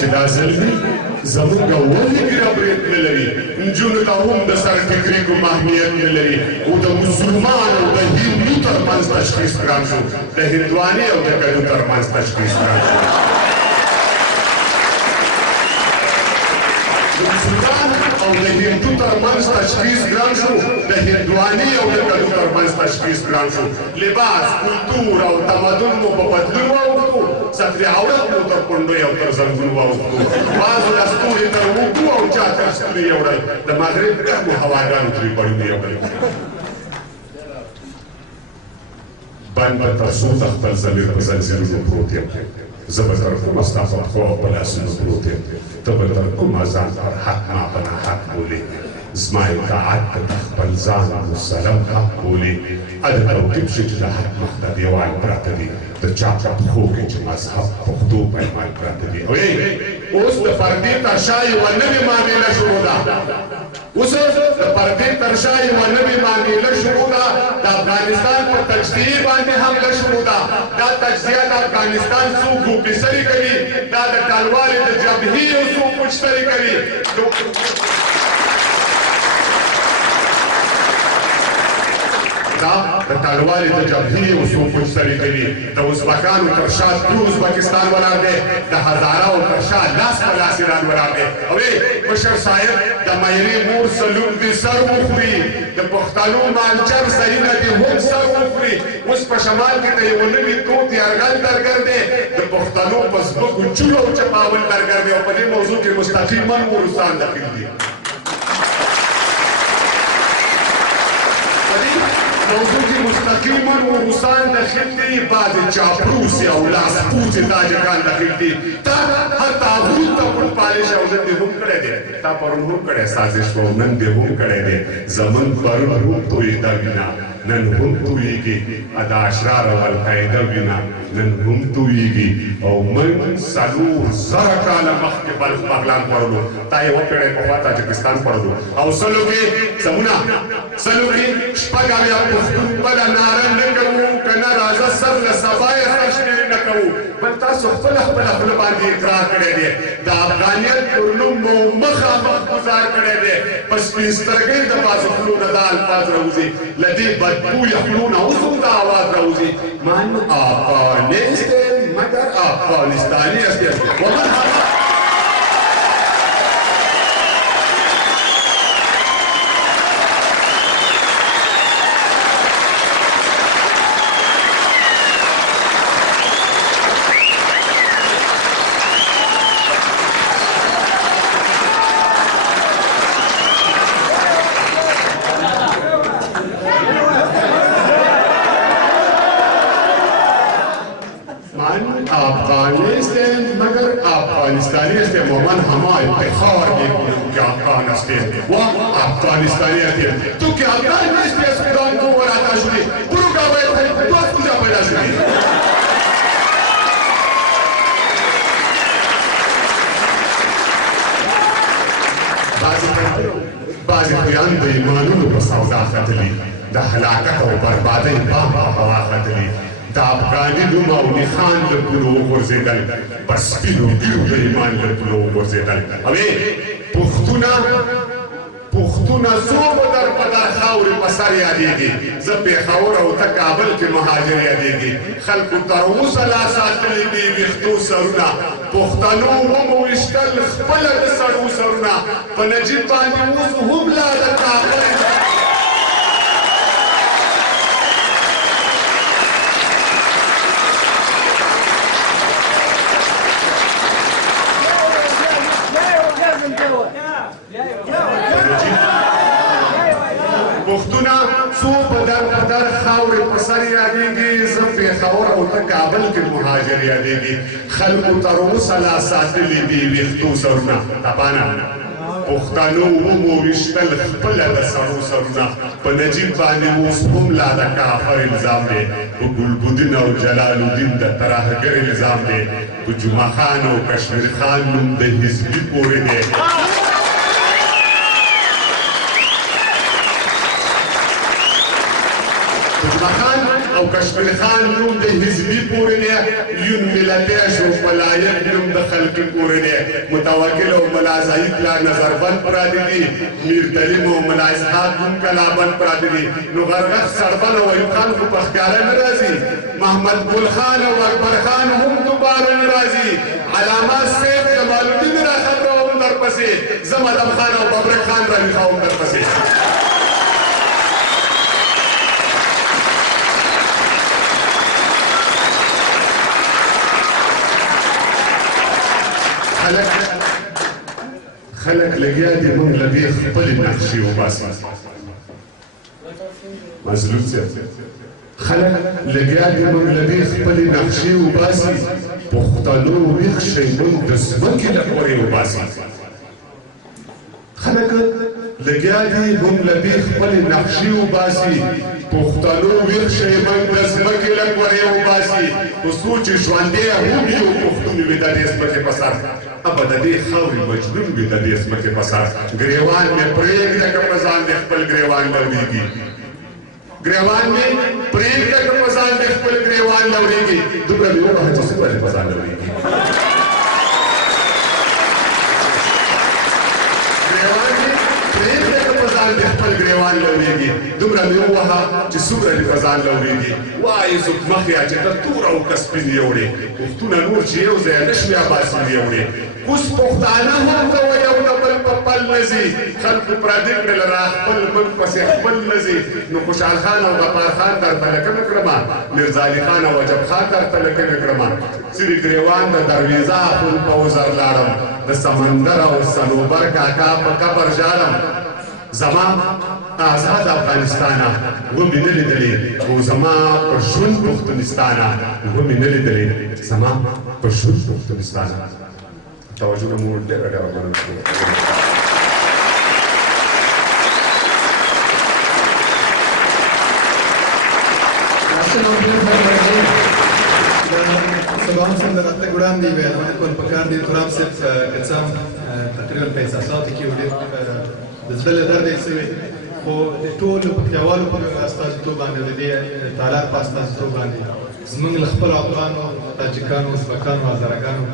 چې دا زلمي زمونږ ولې ګیره برید نه لري نجونو ته هم د سر ټیکري کوم اهمیت نه لري او د مسلمان او د هندو ترمنځ تشخیص ګران شو د هندواني او د کډو ترمنځ تشخیص ګران شو د مسلمان او د هندو ترمنځ تشخیص ګران شو د هندواني او د کډو ترمنځ تشخیص ګران شو لباس کلتور او تمدن مو په بدلون واوښتو سترې عورت مو تر پونډو او تر زنګون واوښتو بعضو لستوري تر اوږو او چا تر ستوري یوړل د مغرب ګرمو هواګانو ترې پړوني یوړل بند به تر څو د خپل ضمیر په زنځیرونو پروت یم زه به تر کومه ستا په پښو او په لاسونو پروت یم ته به تر کومه ځان پر حق ما په ناحق بولې زما اطاعت ته د خپل ځان مسلم حق بولې اده توقیب شي چې د حق مخ ته دیوال پراته دي د چا په پښو کې چې مذهب پښتو پیمال پراته دي اوس د پردې تر شا یوه نوې معامله شروع ده اوس د پردې تر شا یوه نوې معامله شروع ده د افغانستان په تجزیې باندې حمله شروع ده دا تجزیه د افغانستان څو ګروپې سرې کوي دا د ټالوالې د جبهې یو څو پوچترې کوي دا د ټالوالې د جبهې یو څو پوچترې کوي د ازبکانو تر شا ټول ازبکستان ولاړ دی د هزاراو تر شا لاس په لاس ایران ولاړ دی او مشر صاحب د مایرې مور سلوک دې سر وخوري د پښتنو مالچر ځایونه دې هم سر وخوري اوس په شمال کې د یو نوي توت یرغل درګر دی د پښتنو په ځمکو چور او چپاول درګر دی او په دې موضوع کې مستقیما روسان داخل دي موضوع کې مستقیما روسان داخل دي بعض چاپلوس او لاسپوڅې تاجکان داخل دي تا حتی هغوی ته پټ پالش او نن دې هم کړی دی تا پرون هم کړی سازش و نن دې هم کړی دی زموږ پرون هم تویېده وینه نن هم تویېږي دا اشرار او القاعده وینه نن هم تویېږي او موږ 4,000 کاله مخکې بلخ بغلان خوړلو تا یوه پېړۍ پخوا تاجکستان خوړلو او سلو کې زمونه سلو کې شپږ اویا پښتون بله ناره نه کوو که نه راځه سر له سبا یې سرشمېرې نه کوو بل تاسو خپله خوله باندې اقرار کړی دی د افغانیت پر نوم مو مخامخ ګزار کړی دی په سپین سترګۍ د بعضو خولو نه دا الفاظ راوځي له دې بدبویه خولو نه اوس هم دا آواز راوځي من افغانستان مگر افغانستانی هستیم افغانستان مگر افغانستانی هستیم و من همه افتخار میکنم که افغان هستیم و افغانستانی هستیم تو که افغان نیستی از کدام کو وراتا شدی برو که باید تو از کجا پیدا شدی بعضی خیان د ایمانونو په سودا ختلي د هلاکت او بربادۍ بام په هوا ختلي د افغاني نوم او نښان له پولو وغورځېدل پر سپینو ګیرو د ایمان له پولو وغورځېدل او پښتونه څو به در په در خاورې په سر یادېږي زه پېښور او ته کابل کې مهاجر یادېږي خلکو تر اوسه لا ساتلي دي ویښتو سرونه پښتنو ومو ویشتل خپله د سړو سرونه په نجیب باندې اوس هم لا د کابل پښتونه څو بدر خاورې په سر یادېږي زه پېښور او ته کابل کې مهاجر یادېږي خلکو تر اوسه لا ساتلي دي ویښتو سرونه تپانه پښتنو ومو ویشتل خپله د سړو سرونه په نجیب باندې اوس هم لا د کافر الزام دی په ګلبدین او جلال الدین د ترهګر الزام دی په جمعه خان او کشمیر خان نوم د حزبي پورې دی جمعه خان او کشمیر خان نوم د حزبي پورې دی یون ملتي شو په لایق نوم د خلقي پورې دی متوکل او ملا ضعیف لا نظربند پراته دي میر دلیم او ملا اسحاق هم کلابند پراته دي نو غرغښ سړبن او ایوب خان خو په ښکاره نه راځي محمد ګل خان او اکبر خان هم دوباره نه راځي علامه سیف جمال الدین را خبرو هم درپسې زه مدم خان او ببرک خان را لیکوم درپسې خلق لګیا دي موږ له دې خپلې نقشې وباسي مظلوم صاحب خلق لګیا دي موږ له دې خپلې نقشې وباسي پښتنو ویښ شئ موږ د ځمکې له پورې وباسي خلق لګیا دي موږ له دې خپلې نقشې وباسي پښتنو ویښ شئ موږ د ځمکې له پورې وباسي تر څو چې ژوندی هم یو پښتون وي د دې ځمکې په سر ابا د دې خاورې مجنون وي د دې ځمکې په سر ګریوان مې پرېږده که په ځان دې خپل ګریوان لورېږي ګریوان مې پرېږده که په ځان دې خپل ګریوان لورېږي دومره مې ووهه چې څومره دې په ځان لورېږي ګریوان مې پرېږده که په ځان دې خپل ګریوان لورېږي دومره مې ووهه چې څومره دې په ځان لورېږي وایې زکمخیا چې ته تور او که سپین یوړې پښتونه نور چې یو ځای نه شوې اباسي یوړې اوس پښتانه هم کوه یو د بل په پل نه ځي خلکو پردي کړل را خپل ملک پسې خپل نه ځي نو خوشحال خان او غفار خان درته لیکنه کړمه میرزا علي خان او وجب خان درته لیکنه کړمه سړي ګریوان د درویزه خپل په وزر لاړم د سمندر او صنوبر کاکا په قبر ژاړم زما آزاد افغانستانه ومې نه لیدلې خو زما په ژوند پښتونستانه ومې نه لیدلې زما په ژوند پښتونستانه توجه مو ډېره ډېره مننه کوم سبا هم څنګه راته ګران دی بیان کول پکار دی ترام صاحب کڅام تقریبا په احساساتو کې ډېر د زړه له درده یې سوی خو د ټولو پکتیاوالو په استازیتوب باندې د دې تالار په استازیتوب باندې زموږ له خپلو افغانو تاجکانو ازبکانو هزارګانو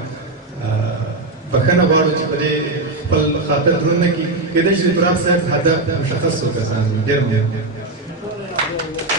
بخښنه غواړو چې په دې خپل خاطر دروند نه کړي کېدای شي د ترام صاحب هدف مشخص وګرځي ډېر مهم